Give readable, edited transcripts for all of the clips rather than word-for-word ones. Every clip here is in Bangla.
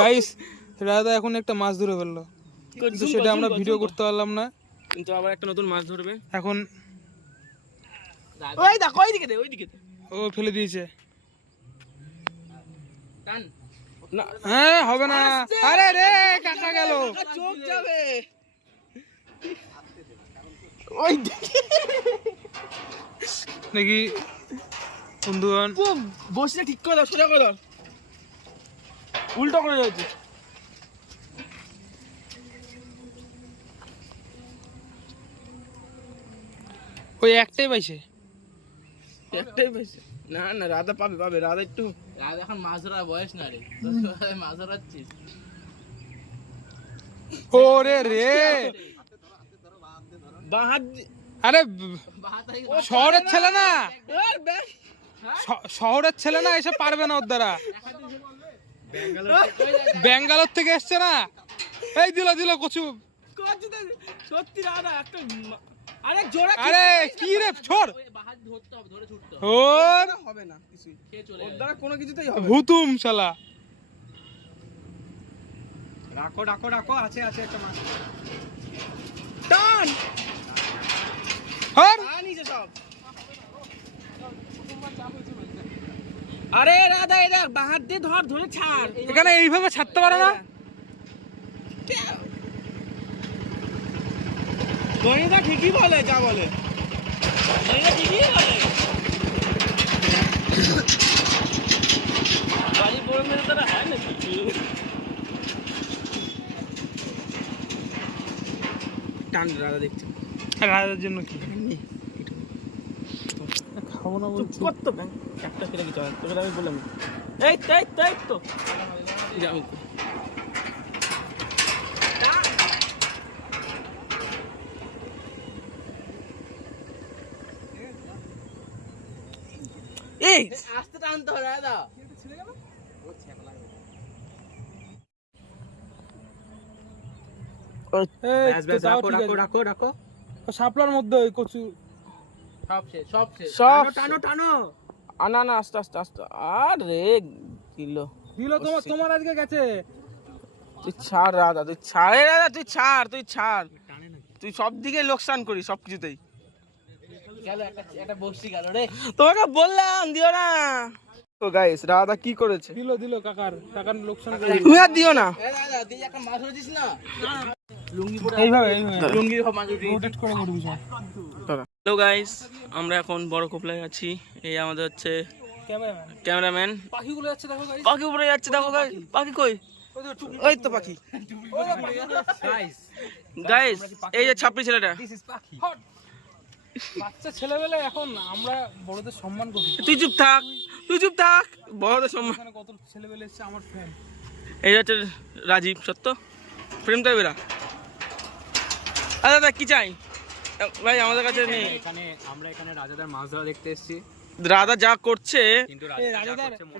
গাইস রাধা এখন একটা মাছ ধরে ফেললো, কিন্তু সেটা আমরা ভিডিও করতে পারলাম না। কিন্তু আবার একটা নতুন মাছ ধরবে এখন। ওই দেখো ওইদিকে দে, ওইদিকে দে। ও ফেলে দিয়েছে। টান না, হ্যাঁ হবে না। আরে রে কাকা গেল, চোখ যাবে। ওই নাকি বন্ধুগণ? বসে ঠিক করে দাও, সোজা করে দাও, উল্টো করে যাচ্ছে। ওই একটাই পাইছে, একটাই পাইছে। না না, রাধা পাবে পাবে, রাধা একটু, রাধা এখন মাছ ধরার বয়স না রে, মাছ ধরাচ্ছিস। ওরে রে, আরে শহরের ছেলে না, শহরের ছেলে না, এসে পারবে না ওর দ্বারা। ব্যাঙ্গালোর থেকে এসছে না, এই দিল দিল কচু। সত্যি রাধা একটা, আরে জোরে, আরে কি রে ছোড়, ওর হবে না কিছুই, ওর দ্বারা কোনো কিছুতেই হবে না। ভুতুম শালা। রাখো রাখো রাখো, আছে আছে একটা মাছ, টান হর নিচে সব। আরে রাধা এরা বাহাত দিয়ে ধর, ধরে ছাড়। এখানে এইভাবে ছাড়তে পারে না। গণিতা ঠিকই বলে, যা বলে গণিতা ঠিকই বলে। বাড়ি বড় মেয়ে তারা হয় নাকি? টান রাধা দেখছে, রাজার জন্য কি খাবো না বলছি। কত একটা ফেলে কিছু হয় তোকে, আমি বললাম এই তাই তাই তো আমি এই আস্তে টানতে হবে দাদা। শাপলার মধ্যে ওই কচু সব সব টানো টানো, আনা না আস্তে আস্তে আস্তে। আরে দিল দিল, তোমার আজকে গেছে। তুই ছাড় রাধা, তুই ছাড় রাধা, তুই ছাড়, তুই ছাড়, তুই সব দিকে লোকসান করিস, সব কিছুতেই গেল। একটা বসি গেল রে, তোমাকে বললাম দিও না। তো গাইস রাধা কি করেছে, দিল দিল কাকার লোকসান করে। তুই আর দিও না। রাধা তুই একটা মাছ ধরেছিস না, লুঙ্গি পরে এইভাবে লুঙ্গি সব মাছ রোটেট করে করবি সব। হ্যালো গাইস, আমরা এখন বড় কোপলায় আছি। এই আমাদের হচ্ছে ক্যামেরাম্যান। পাখিগুলো যাচ্ছে দেখো গাইস, পাখি উপরে যাচ্ছে দেখো গাইস, পাখি কই? ওই তো পাখি। গাইস এই যে ছাপড়ি ছেলেটা, বাচ্চা ছেলেবেলা, এখন আমরা বড়দের সম্মান করি। তুই চুপ থাক, তুই চুপ থাক, বড়দের সম্মান। এখানে কত ছেলেবেলা এসেছে আমার ফ্রেন্ড। এই হচ্ছে রাজীব সত্য, প্রেম তাই বেরা। আচ্ছা দাদা কি চাই ভাই, আমাদের কাছে নেই। আমরা এখানে রাজাদার মাছ ধরা দেখতে এসেছি। রাধা যা করছে, কিন্তু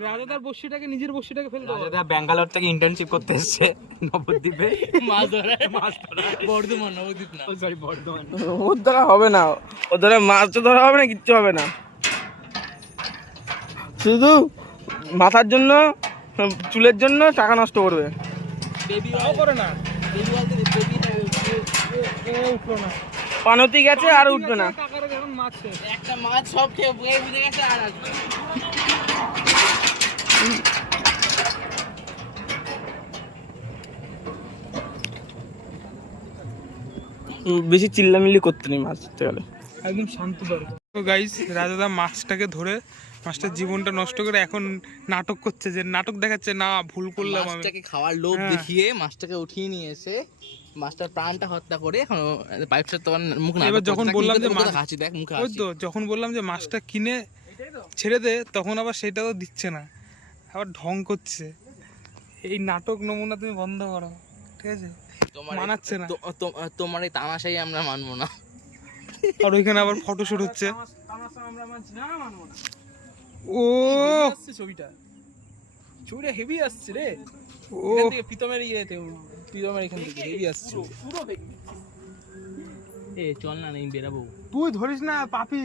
রাজাদার বর্ষিটাকে, নিজের বর্ষিটাকে ফেল দাও। রাজাদা ব্যাঙ্গালোর থেকে ইন্টার্নশিপ করতে এসেছে নবদ্বীপে, মাছ ধরা। বর্ধমান, নবদ্বীপ না, সরি বর্ধমান। ওর দ্বারা হবে না, ওর দ্বারা মাছ তো ধরা হবে না, কিচ্ছু হবে না। শুধু মাথার জন্য, চুলের জন্য টাকা নষ্ট করবে। করে না, উঠলো না, পানতি গেছে আর উঠবে না। একটা মাছ সব খেয়ে বুঝে গেছে আর আসবে। বেশি চিল্লামিল্লি করতে নেই মাছ ধরতে গেলে, একদম শান্ত দরকার। তো গাইস রাজাদা মাছটাকে ধরে, মাছটার জীবনটা নষ্ট করে এখন নাটক করছে, যে নাটক দেখাচ্ছে না ভুল করলাম আমি। মাছটাকে খাওয়ার লোভ দেখিয়ে মাছটাকে উঠিয়ে নিয়ে এসে মাছটার প্রাণটা হত্যা করে এখন পাইপটা তোমার মুখ না। এবার যখন বললাম যে হাসি দেখ মুখে ওই তো যখন বললাম যে মাছটা কিনে ছেড়ে দে, তখন আবার সেটাও দিচ্ছে না, আবার ঢং করছে। এই নাটক নমুনা তুমি বন্ধ করো, ঠিক আছে? মানাচ্ছে না, তোমার এই তামাশাই আমরা মানবো না। আর ওইখানে আবার ফটোশুট হচ্ছে। ও ছবিটা হেভি আসছে রে, ও প্রীতমের ইয়েতে, প্রীতমের এখান থেকে হেভি আসছে পুরো। এ চল না, নেই বেরাবো। তুই ধরিস না পাপি।